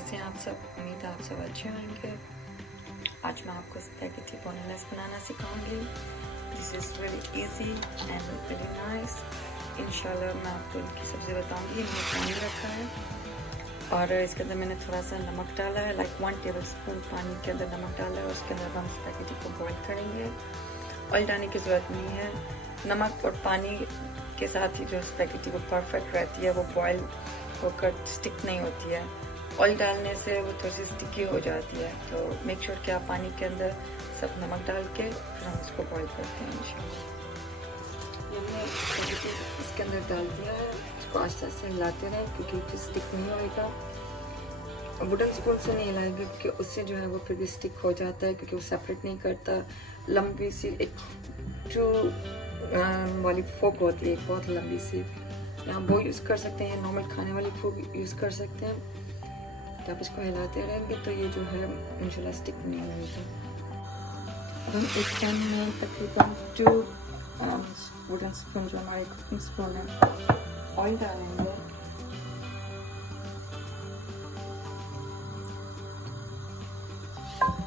कैसे हैं आप सब? उम्मीद है आप सब अच्छे होंगे। आज मैं आपको स्पैगेटी बोलोनेज़ बनाना सिखाऊंगी। This is very easy and very nice. इंशाल्लाह मैं आपको इनकी सब्ज़ी बताऊंगी। मैंने पानी रखा है और इसके अंदर मैंने थोड़ा सा नमक डाला है, लाइक 1 टेबलस्पून पानी के अंदर नमक डाला है। उसके अंदर हम स्पैगेटी को बॉईल करेंगे। ऑयल डालने की ज़रूरत नहीं है। नमक और पानी के साथ ही जो स्पैगेटी वो परफेक्ट रहती है, वो बॉयल होकर स्टिक नहीं होती है। ऑयल डालने से वो थोड़ी सी स्टिकी हो जाती है। तो मेक श्योर कि आप पानी के अंदर सब नमक डाल के फिर हम इसको बॉईल करते हैं। हमने स्पैगेटी इसके अंदर डाल दिया है। इसको आस्ते आस्ते हिलाते रहें क्योंकि फिर स्टिक नहीं होएगा। वुडन स्पून से नहीं हिलाएंगे क्योंकि उससे जो है वो फिर भी स्टिक हो जाता है, क्योंकि वो सेपरेट नहीं करता। लंबी सी एक वाली फोक होती है, एक बहुत लंबी सी, या वो यूज़ कर सकते हैं, नॉर्मल खाने वाली फोक यूज़ कर सकते हैं। तो आप इसको हिलाते रहेंगे तो ये जो है इंशाल्लाह स्टिक नहीं होगी। अब हम एक पैन में तकरीबन 2 वुडन स्पून जो हमारे कुकिंग स्पून है ऑयल डालेंगे।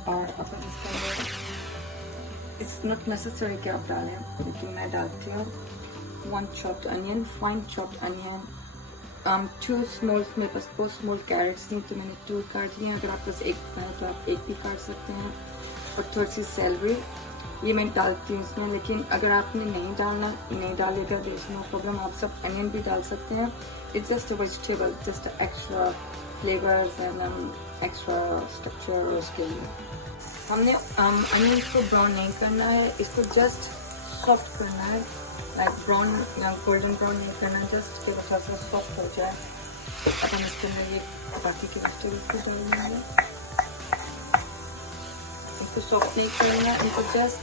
और अब हम इसके अंदर इट्स नॉट नेसेसरी कि आप डालें, लेकिन मैं डालती हूँ 1 chopped onion, fine chopped onion, 2 small, मेरे पास 2 small carrots थी तो मैंने 2 काट लिए। अगर आप पास 1 है तो आप 1 भी काट सकते हैं। और थोड़ी सी सैलरी ये मैं डालती हूँ इसमें, लेकिन अगर आपने नहीं डालना नहीं डालेगा तो नो प्रॉब्लम, आप सब अनियन भी डाल सकते हैं। It's just a vegetable, just extra flavours and extra structure. उसके लिए हमने अनियन को ब्राउन नहीं करना है, इसको जस्ट सॉफ्ट करना है, लाइक ब्राउन या गोल्डन ब्राउन नहीं करना, जस्ट कि थोड़ा सा सॉफ्ट हो जाए। अब हम इसके अंदर ये बाकी के वेजिटेबल्स को डालेंगे। इनको सॉफ्ट नहीं करना, इनको जस्ट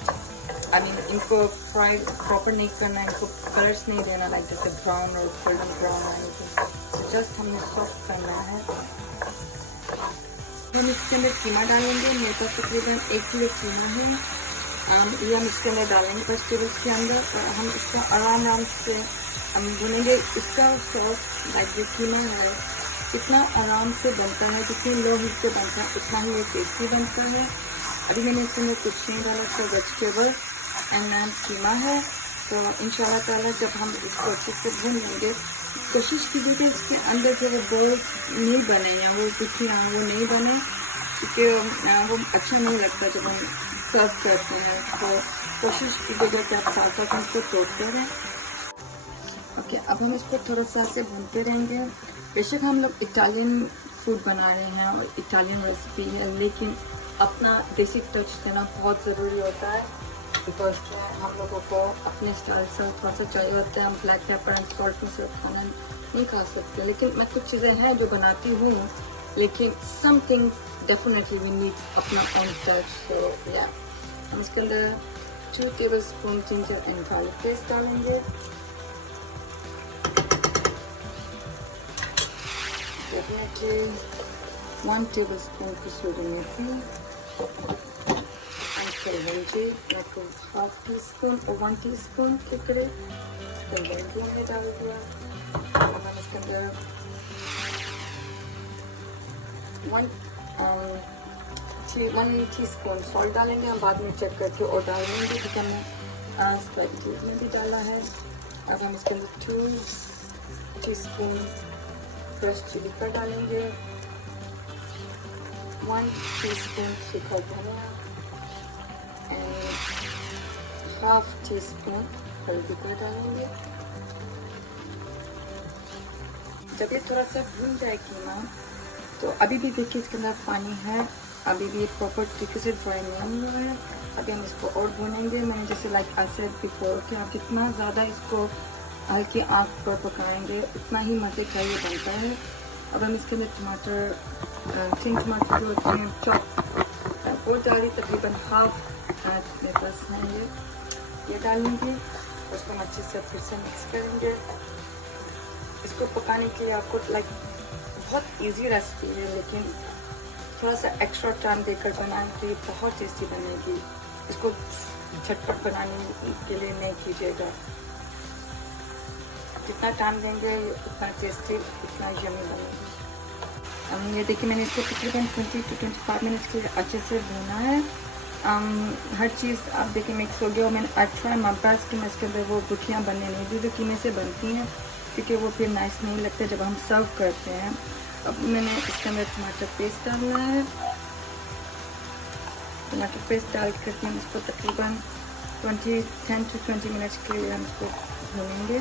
इनको फ्राई प्रॉपर नहीं करना, इनको कलर्स नहीं देना लाइक जैसे ब्राउन और गोल्डन ब्राउन आने। तो जस्ट हमने सॉफ्ट करना है। हम इसके अंदर कीमा डालेंगे। मेरे पास तकरीबन 1 किलो कीमा है। ये हम इसके अंदर डालेंगे वेजिटेबल्स के अंदर और हम इसको आराम से हम भुनेंगे। इसका सॉस लाइक जो कीमा है इतना आराम से बनता है, जितनी लो हीट पे बनता है उतना ही ये टेस्टी बनता है। अभी मैंने इसके अंदर कुछ नहीं डाला, तो वेजिटेबल एंड कीमा है। तो इंशाल्लाह ताला जब हम इसको अच्छे से भून लेंगे, कोशिश कीजिए कि इसके अंदर जो वो बॉल्स नहीं बने या वो कुछ वो नहीं बने, क्योंकि वो अच्छा नहीं लगता जब हम सर्व करते हैं। तो कोशिश कीजिएगा कि आप साथ साथ इसको तोड़ते रहें। ओके, अब हम इसको थोड़ा सा से भूनते रहेंगे। बेशक हम लोग इटालियन फूड बना रहे हैं और इटालियन रेसिपी है, लेकिन अपना देसी टच देना बहुत ज़रूरी होता है, बिकॉज हम लोगों को अपने स्टाइल से थोड़ा सा चाहिए होता है। हम ब्लैक पेपर एंड सॉल्ट में सिर्फ खाना नहीं खा सकते, लेकिन मैं कुछ चीज़ें हैं जो बनाती हूँ, लेकिन some things definitely we need अपना ओन टच। सो या हम इसके अंदर 2 tablespoon ginger and garlic paste डालेंगे। डेफिनेटली 1 टेबलस्पून कसूरी मेथी, कलवंजी like 1/2 टीस्पून और 1 टीस्पून के करीब कलवंजी हमने डाल दिया। अब हम इसके अंदर 1 टीस्पून सॉल्ट डालेंगे। हम बाद में चेक करके और डाल देंगे, क्योंकि हमने स्पाइसी में भी डाला है। अब हम इसके अंदर 2 टीस्पून फ्रेश चिली पर डालेंगे, 1 टीस्पून सूखा धनिया, 1/2 टीस्पून हल्दी को डालेंगे। जब ये थोड़ा सा भून जाए कीमा, तो अभी भी देखिए इसके अंदर पानी है, अभी भी ये प्रॉपर तरीके से ड्राई नहीं हुआ है। अभी हम इसको और भूनेंगे। मैंने जैसे लाइक आई सेड बिफोर कि आप जितना ज़्यादा इसको हल्की आंच पर पकाएंगे उतना ही मज़े का ये बनता है। अब हम इसके अंदर टमाटर, 3 टमाटर जो होते हैं चॉप, वो डाली तकरीबन 1/2 मेरे पास है, ये डालेंगे। उसको हम अच्छे से फिर से मिक्स करेंगे। इसको पकाने के लिए आपको लाइक बहुत इजी रेसिपी है, लेकिन थोड़ा सा एक्स्ट्रा टाइम देकर बनाएं तो ये बहुत टेस्टी बनेगी। इसको झटपट बनाने के लिए नहीं कीजिएगा, जितना टाइम देंगे उतना टेस्टी, उतना यम्मी बनेगी। ये देखिए मैंने इसको तकरीबन 20 to 25 मिनट्स के लिए अच्छे से भूना है। हर चीज़ आप देखिए मिक्स हो गया और मैंने अच्छा माई बेस्ट कि मैं इसके अंदर वो गुठियाँ बनने नहीं दी जो कीमे से बनती हैं, क्योंकि वो फिर नाइस नहीं लगता जब हम सर्व करते हैं। अब मैंने इसके अंदर टमाटर पेस्ट डालना है। टमाटर पेस्ट डाल करके हम इसको तकरीबन 10 to 20 मिनट्स के लिए हम इसको भूनेंगे।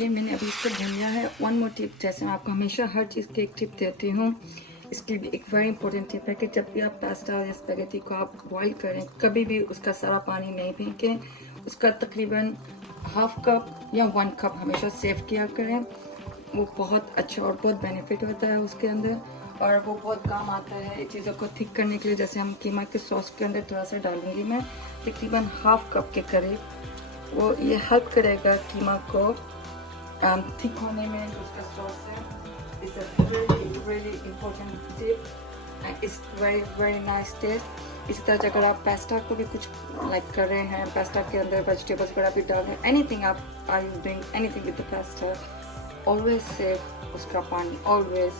ये मैंने अभी इसको भून लिया है। वन मोर टिप, जैसे मैं आपको हमेशा हर चीज़ की एक टिप देती हूँ, इसकी भी एक वेरी इंपॉर्टेंट टिप है कि जब भी आप पास्ता या स्पैगेटी को आप बॉईल करें, कभी भी उसका सारा पानी नहीं फेंकें। उसका तकरीबन हाफ कप या 1 कप हमेशा सेव किया करें। वो बहुत अच्छा और बहुत बेनिफिट होता है उसके अंदर, और वो बहुत काम आता है चीज़ों को थिक करने के लिए। जैसे हम कीमा के सॉस के अंदर थोड़ा सा डालूंगी मैं, तकरीबन हाफ कप के करीब। वो ये हेल्प करेगा कीमा को थिक होने में। उसका सॉस है, it's a really important tip and it's very nice taste। इस तरह अगर आप पास्ता को भी कुछ लाइक कर रहे हैं, पास्ता के अंदर वेजिटेबल्स वगैरह भी डाल रहे हैं, एनीथिंग आप are you doing anything with the pasta, always save उसका पानी, ऑलवेज।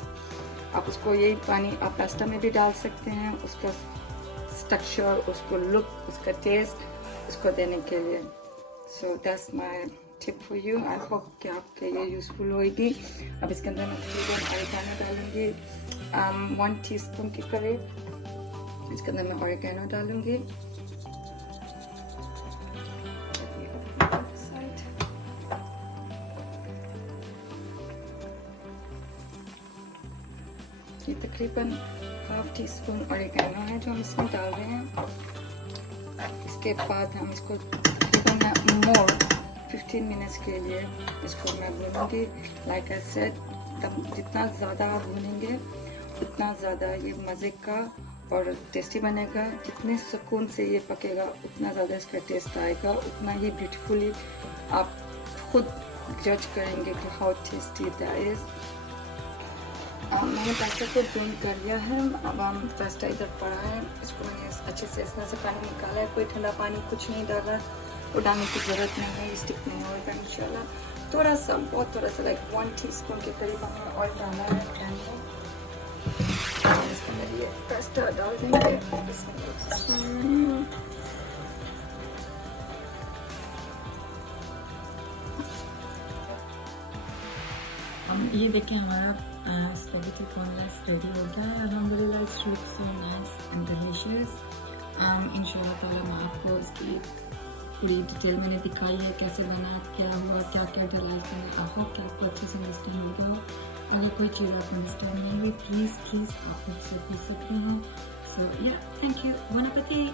आप उसको यही पानी आप पास्ता में भी डाल सकते हैं, उसका स्ट्रक्चर, उसको लुक, उसका टेस्ट उसको देने के लिए। So that's my tip for you. I hope कि आपके ये यूज़फुल होगी। अब इसके अंदर मैं तकरीबन ऑरिगेनो डालूंगी 1 टीस्पून के करीब। इसके अंदर मैं ऑरिगेनो डालूंगी। ये तकरीबन हाफ टी स्पून ऑरिगेनो है जो हम इसमें डाल रहे हैं। इसके बाद हम इसको तकरीबन मोर 15 मिनट्स के लिए इसको मैं भूनूंगी। लाइक आई सेड, जितना ज़्यादा आप भूनेंगे उतना ज़्यादा ये मज़े का और टेस्टी बनेगा। जितने सुकून से ये पकेगा उतना ज़्यादा इसका टेस्ट आएगा, उतना ही ब्यूटीफुली आप खुद जज करेंगे कि हाउ टेस्टी दैट इज़। मैंने पास्ता को ड्रेन कर लिया है। अब हम पास्ता इधर पड़ा है, इसको मैंने अच्छे से इसमें से पानी निकाला है। कोई ठंडा पानी कुछ नहीं डाला, वो डालने की ज़रूरत नहीं है, स्टिक नहीं होगा इंशाल्लाह। थोड़ा सा, बहुत थोड़ा सा, लाइक 1 टीस्पून के करीब हमने ऑयल डाला है पैन में। इसके अंदर ये पास्ता डाल देंगे। ये देखिए हमारा स्पैगेटी कॉर्नलेस रेडी हो गया है। अल्हम्दुलिल्लाह, it's look so nice and delicious. इंशाल्लाह ताला मैं आपको इसकी पूरी डिटेल मैंने दिखाई है, कैसे बना, क्या हुआ, क्या क्या डला इसमें। आई होप कि आपको अच्छे से अंडरस्टैंड हो गया हो। अगर कोई चीज़ आपको अंडरस्टैंड नहीं हुई, प्लीज़ आप मुझसे पूछ सकते हैं। सो या, थैंक यू, bon appétit।